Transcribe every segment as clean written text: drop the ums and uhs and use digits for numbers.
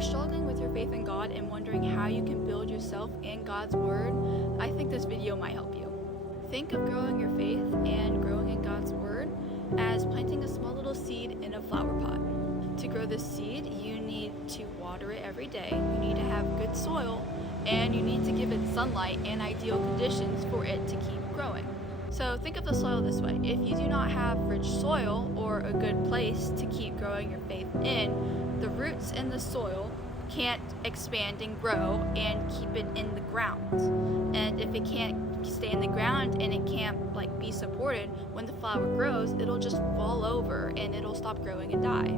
you're struggling with your faith in God and wondering how you can build yourself in God's Word, I think this video might help you. Think of growing your faith and growing in God's Word as planting a small little seed in a flower pot. To grow this seed, you need to water it every day, you need to have good soil, and you need to give it sunlight and ideal conditions for it to keep growing. So think of the soil this way. If you do not have rich soil or a good place to keep growing your faith in, the roots in the soil can't expand and grow and keep it in the ground. And if it can't stay in the ground and it can't be supported, when the flower grows, it'll just fall over and it'll stop growing and die.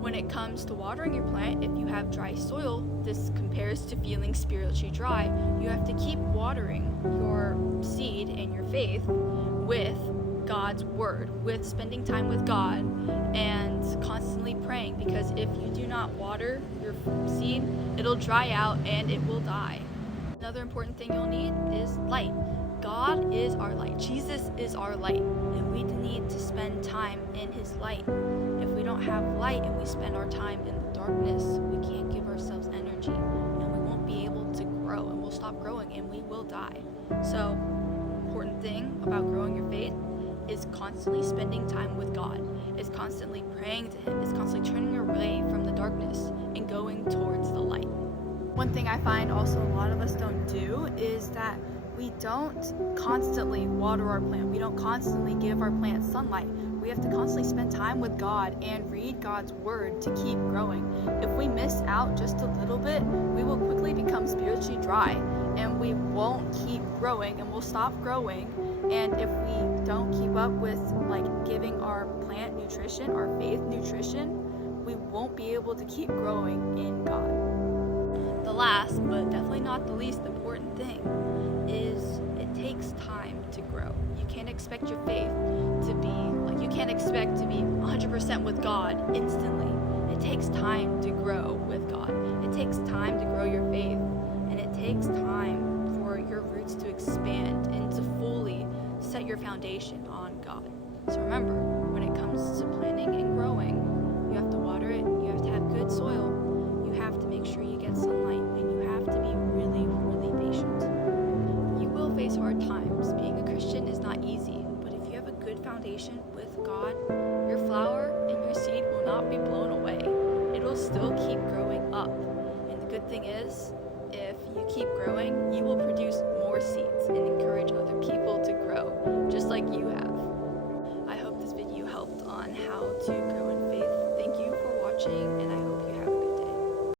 When it comes to watering your plant, if you have dry soil, this compares to feeling spiritually dry. You have to keep watering your seed and your faith with God's Word, with spending time with God and constantly praying, because if you do not water your seed, it'll dry out and it will die. Another important thing you'll need is light. God is our light. Jesus is our light, and we need to spend time in His light. If we don't have light and we spend our time in the darkness, we can't give ourselves energy, and we won't be able to grow, and we'll stop growing, and we will die. So, important thing about growing your faith is constantly spending time with God, is constantly praying to Him, is constantly turning away from the darkness and going towards the light. One thing I find also a lot of us don't do is that we don't constantly water our plant. We don't constantly give our plant sunlight. We have to constantly spend time with God and read God's Word to keep growing. If we miss out just a little bit, we will quickly become spiritually dry and we won't keep growing and we'll stop growing. And if we don't keep up with giving our plant nutrition, our faith nutrition, we won't be able to keep growing in God. The last, but definitely not the least important thing is it takes time to grow. You can't expect your faith to be you can't expect to be 100% with God instantly. It takes time to grow with God. It takes time to grow your faith, and it takes time for your roots to expand and to fully set your foundation on God. So remember, when it comes to planting and growing, you have to water it, you have to have good soil, you have to make sure you get sunlight, and you have to be really, really patient. You will face hard times. Being a Christian is not easy, but if you have a good foundation with God, your flower and your seed will not be blown away. It will still keep growing up. And the good thing is, if you keep growing, you will produce more seeds and encourage other people to grow, just like you have.